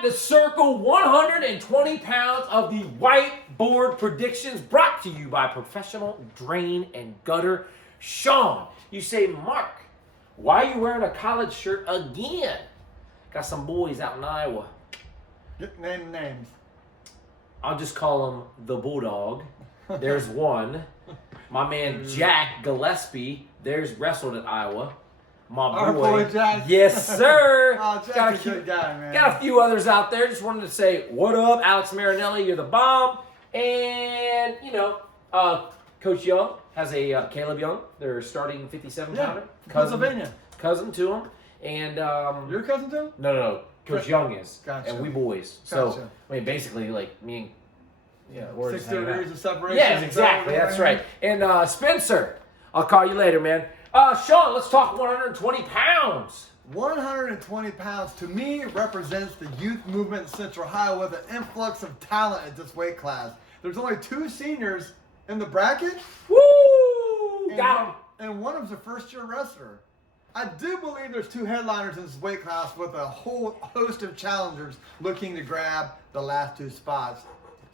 time to circle 120 pounds of the whiteboard predictions brought to you by professional drain and gutter Sean. You say, Mark, why are you wearing a college shirt again? Got some boys out in Iowa. Name names. I'll just call him the Bulldog. There's one. My man Jack Gillespie. There's wrestled at Iowa. My Our boy. boy Jack. Yes, sir. Oh, Jack's a good guy, man. Got a few others out there. Just wanted to say, what up, Alex Marinelli? You're the bomb. And, Coach Young has a Caleb Young. They're starting 57 pounder. Pennsylvania. Cousin to him. And Your cousin too? No. Coach Young is. Gotcha. And we boys. Gotcha. So, I mean, basically, like, me and we're 6 just hanging out. degrees of separation. Yes, exactly. That's right. And Spencer, I'll call you later, man. Sean, let's talk 120 pounds. 120 pounds to me represents the youth movement in Central Ohio with an influx of talent at this weight class. There's only 2 seniors in the bracket. Woo! Got him. And one of them's a first-year wrestler. I do believe there's 2 headliners in this weight class with a whole host of challengers looking to grab the last 2 spots.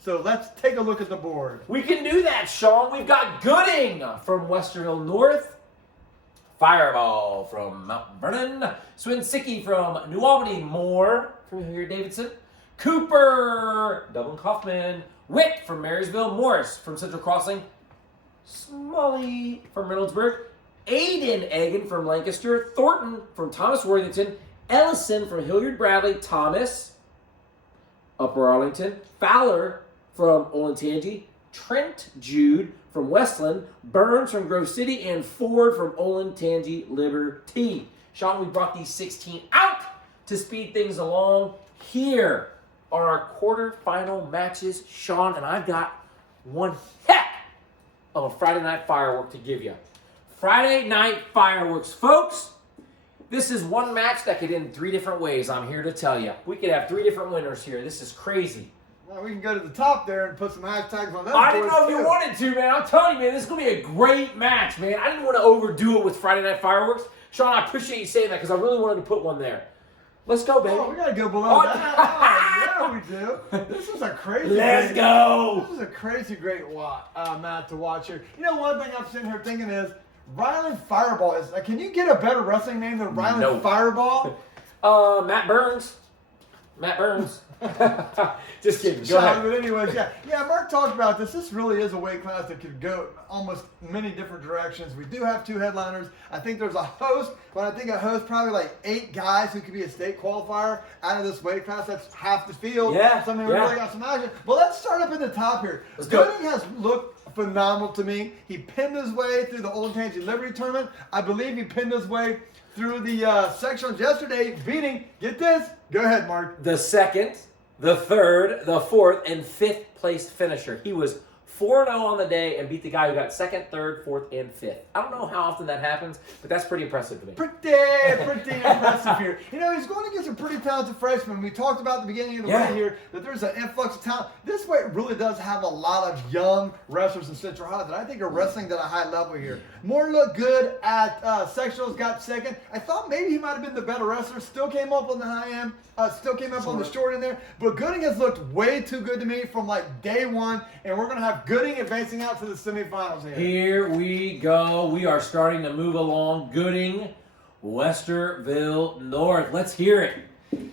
So let's take a look at the board. We can do that, Sean. We've got Gooding from Westerville North. Fireball from Mount Vernon. Swinsicki from New Albany. Moore from here, Davidson. Cooper, Dublin Kaufman. Witt from Marysville. Morris from Central Crossing. Smalley from Reynoldsburg. Aiden Egan from Lancaster. Thornton from Thomas Worthington. Ellison from Hilliard Bradley. Thomas, Upper Arlington. Fowler from Olentangy. Trent Jude from Westland. Burns from Grove City. And Ford from Olentangy Liberty. Sean, we brought these 16 out to speed things along. Here are our quarterfinal matches, Sean, and I've got one heck of a Friday night firework to give you. Friday night fireworks, folks. This is one match that could end 3 different ways, I'm here to tell you. We could have 3 different winners here. This is crazy. Well, we can go to the top there and put some hashtags on that. I didn't know if you wanted to, man. I'm telling you, man, this is going to be a great match, man. I didn't want to overdo it with Friday night fireworks. Sean, I appreciate you saying that because I really wanted to put one there. Let's go, baby. Oh, we got to go below that. Oh, yeah, we do. This is a crazy Let's go. This is a crazy great match to watch here. You know, one thing I'm sitting here thinking is, Ryland Fireball is, can you get a better wrestling name than Ryland Fireball? Matt Burns. Just kidding. Go ahead. But anyways, yeah. Mark talked about this. This really is a weight class that could go almost many different directions. We do have 2 headliners. I think there's a host. When I think a host, probably like 8 guys who could be a state qualifier out of this weight class. That's half the field. Yeah. So I mean, we really got some action. But let's start up in the top here. Let's go. Gooding has looked phenomenal to me. He pinned his way through the Olentangy Liberty tournament. I believe he pinned his way through the sectionals yesterday, beating, get this, go ahead, Mark. The 2nd, the 3rd, the 4th, and 5th place finisher. He was 4-0 on the day and beat the guy who got 2nd, 3rd, 4th, and 5th. I don't know how often that happens, but that's pretty impressive to me. Pretty impressive here. You know, he's going against a pretty talented freshman. We talked about at the beginning of the way here that there's an influx of talent. This weight really does have a lot of young wrestlers in Central Ohio that I think are wrestling at a high level here. Moore looked good at sectionals, got 2nd. I thought maybe he might have been the better wrestler. Still came up on the high end. Still came up on the short end there. But Gooding has looked way too good to me from like day one. And we're going to have Gooding advancing out to the semifinals here. Here we go. We are starting to move along. Gooding, Westerville North. Let's hear it.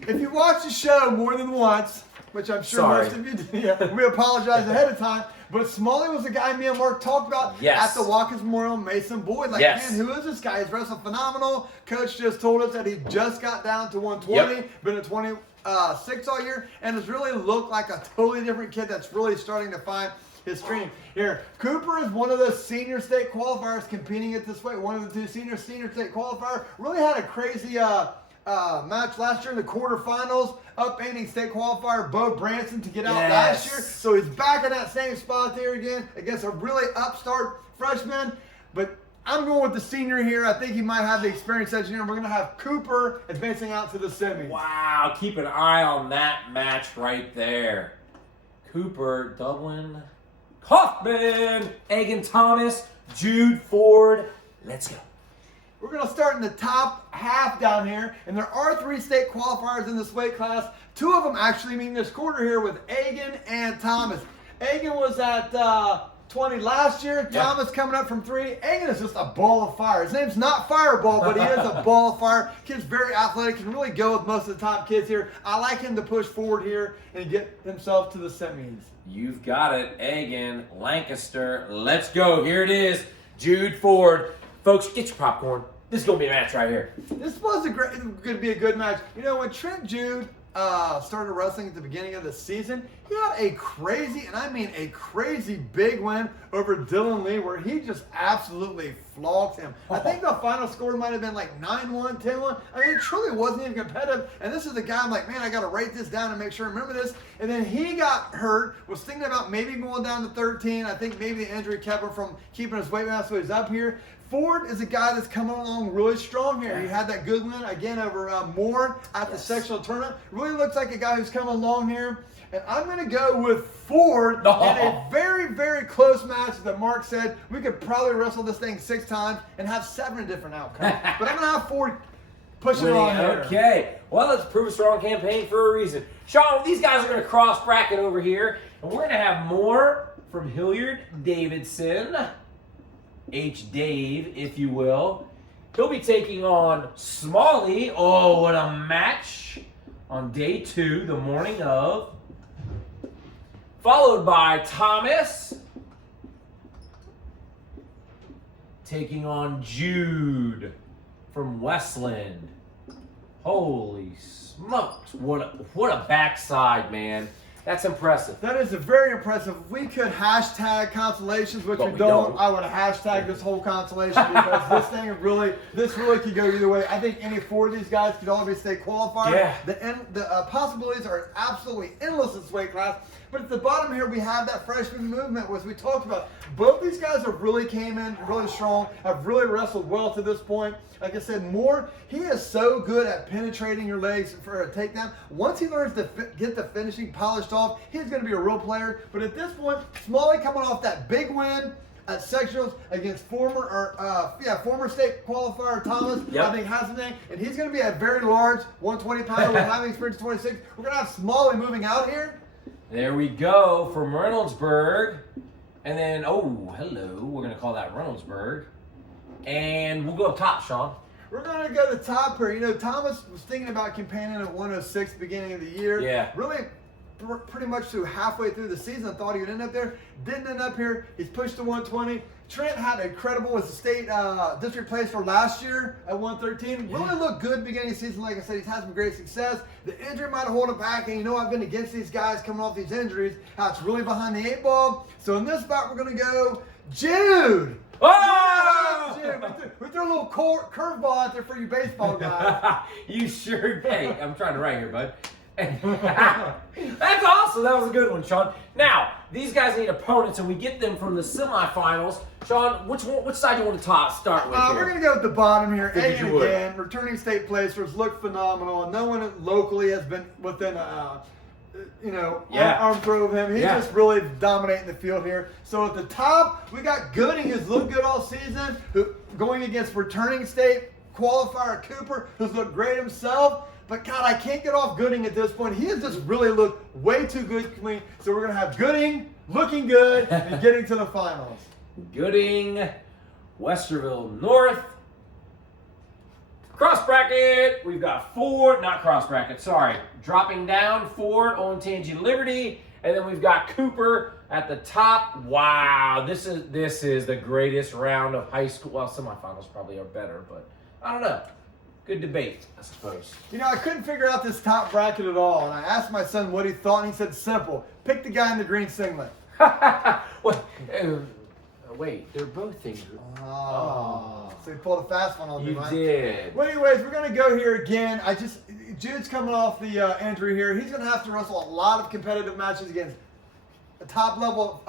If you watch the show more than once, which I'm sure most of you did, we apologize ahead of time. But Smalley was the guy me and Mark talked about at the Watkins Memorial Mason Boyd. Like, man, who is this guy? He's wrestling phenomenal. Coach just told us that he just got down to 120, been at 26 all year, and has really looked like a totally different kid that's really starting to find his stream. Here, Cooper is one of the senior state qualifiers competing at this weight. One of the 2 senior state qualifiers. Really had a crazy match last year in the quarterfinals, upending state qualifier Bo Branson to get out last year. So he's back in that same spot there again against a really upstart freshman. But I'm going with the senior here. I think he might have the experience edge here. We're going to have Cooper advancing out to the semis. Wow, keep an eye on that match right there. Cooper, Dublin, Kaufman, Egan Thomas, Jude Ford. Let's go. We're going to start in the top half down here, and there are 3 state qualifiers in this weight class. 2 of them actually meeting this quarter here with Agan and Thomas. Agan was at 20 last year. Yeah. Thomas coming up from 3. Agan is just a ball of fire. His name's not Fireball, but he is a ball of fire. Kid's very athletic, can really go with most of the top kids here. I like him to push forward here and get himself to the semis. You've got it, Agan, Lancaster. Let's go. Here it is, Jude Ford. Folks, get your popcorn. This is going to be a match right here. This was going to be a good match. You know, when Trent Jude started wrestling at the beginning of the season, he had a crazy, and I mean a crazy big win over Dylan Lee where he just absolutely flogged him. I think the final score might have been like 9-1, 10-1. I mean, it truly wasn't even competitive. And this is the guy I'm like, man, I got to write this down and make sure I remember this. And then he got hurt, was thinking about maybe going down to 13. I think maybe the injury kept him from keeping his weight down, so he's up here. Ford is a guy that's coming along really strong here. He had that good win again over Moore at the sectional tournament. Really looks like a guy who's coming along here. And I'm going to go with Ford in a very, very close match that Mark said we could probably wrestle this thing 6 times and have 7 different outcomes. But I'm going to have Ford pushing it on here. Okay. Well, let's prove a strong campaign for a reason. Sean, these guys are going to cross bracket over here. And we're going to have Moore from Hilliard Davidson. H. Dave, if you will. He'll be taking on Smalley. Oh, what a match on day 2, the morning of. Followed by Thomas taking on Jude from Westland. Holy smokes. What a backside, man. That's impressive. That is very impressive. If we could hashtag consolations, which we don't, I would hashtag this whole consolation because this really could go either way. I think any 4 of these guys could all be state qualifiers. Yeah. The possibilities are absolutely endless in this weight class. But at the bottom here, we have that freshman movement, as we talked about. Both these guys have really came in really strong, have really wrestled well to this point. Like I said, Moore, he is so good at penetrating your legs for a takedown. Once he learns to get the finishing polished off, he's going to be a real player. But at this point, Smalley coming off that big win at sectionals against former state qualifier Thomas, I think has a name, and he's going to be a very large 120 pounder with having experience 26. We're going to have Smalley moving out here. There we go from Reynoldsburg. And then, oh, hello. We're going to call that Reynoldsburg. And we'll go up top, Sean. We're going to go to the top here. You know, Thomas was thinking about campaigning at 106 beginning of the year. Yeah. Really pretty much through halfway through the season. I thought he would end up there. Didn't end up here. He's pushed to 120. Trent had incredible as a state district place for last year at 113. Really looked good beginning of the season. Like I said, he's had some great success. The injury might have held him back. And you know, I've been against these guys coming off these injuries. How it's really behind the 8 ball. So in this spot, we're going to go Jude. Oh! Jude. We threw a little curveball out there for you baseball guys. You sure did. Hey, I'm trying to write here, bud. That's awesome. That was a good one, Sean. Now, these guys need opponents, and we get them from the semifinals. Sean, which side do you want to start with? We're going to go at the bottom here. Agan again, returning state placers, look phenomenal. No one locally has been within arm throw of him. He's just really dominating the field here. So at the top, we got Gooding, who's looked good all season, going against returning state qualifier Cooper, who's looked great himself. But, God, I can't get off Gooding at this point. He has just really looked way too good to me. So we're going to have Gooding looking good and getting to the finals. Gooding, Westerville North. Cross bracket, we've got Ford, not cross bracket, sorry. Dropping down, Ford, Olentangy Liberty. And then we've got Cooper at the top. Wow, this is the greatest round of high school. Well, semifinals probably are better, but I don't know. Good debate, I suppose. You know, I couldn't figure out this top bracket at all, and I asked my son what he thought, and he said simple. Pick the guy in the green singlet. Wait, they're both things. Oh. So he pulled a fast one on me, right? You did. Well, anyways, we're going to go here again. Jude's coming off the injury here. He's going to have to wrestle a lot of competitive matches against the top level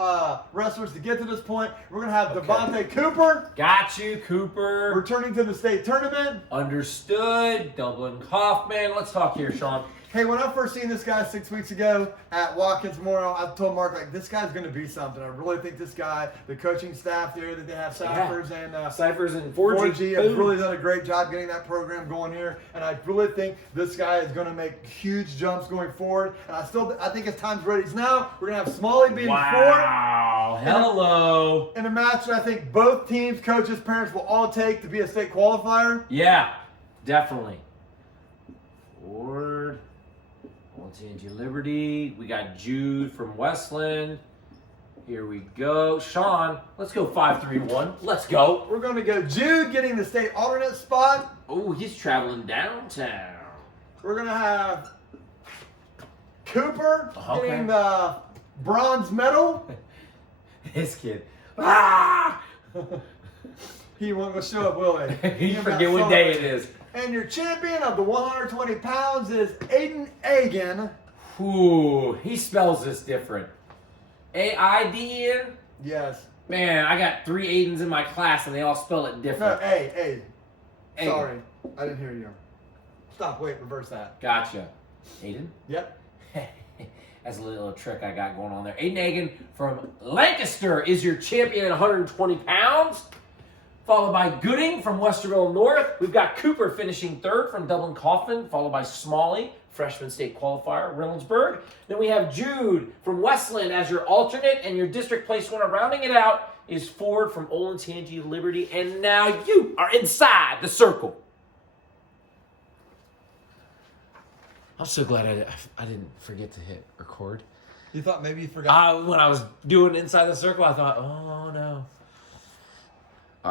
wrestlers to get to this point. We're going to have Devontae Cooper. Got you, Cooper. Returning to the state tournament. Understood. Dublin Kaufman. Let's talk here, Sean. Hey, when I first seen this guy 6 weeks ago at Watkins Memorial, I told Mark, like, this guy's going to be something. I really think this guy, the coaching staff there that they have, Cyphers and 4G have really done a great job getting that program going here. And I really think this guy is going to make huge jumps going forward. And I think his time's ready. Now we're going to have Smalley being wow. Hello. In a match that I think both teams, coaches, parents will all take to be a state qualifier. Yeah, definitely. Ford. TNG Liberty. We got Jude from Westland. Here we go. Sean, let's go 5-3-1. Let's go. We're going to go Jude getting the state alternate spot. Oh, he's traveling downtown. We're going to have Cooper getting the bronze medal. This kid. Ah! He won't go show up, will he? You forget what day it is. And your champion of the 120 pounds is Aiden Agan. Ooh, he spells this different. A-I-D-N? Yes. Man, I got 3 Aidens in my class and they all spell it different. No, A. Sorry, I didn't hear you. Stop, wait, reverse that. Gotcha. Aiden? Yep. That's a little trick I got going on there. Aiden Agan from Lancaster is your champion at 120 pounds. Followed by Gooding from Westerville North. We've got Cooper finishing 3rd from Dublin Coffin, followed by Smalley, freshman state qualifier, Reynoldsburg. Then we have Jude from Westland as your alternate, and your district place winner rounding it out is Ford from Olentangy Liberty. And now you are inside the circle. I'm so glad I didn't forget to hit record. You thought maybe you forgot? When I was doing inside the circle, I thought, oh no.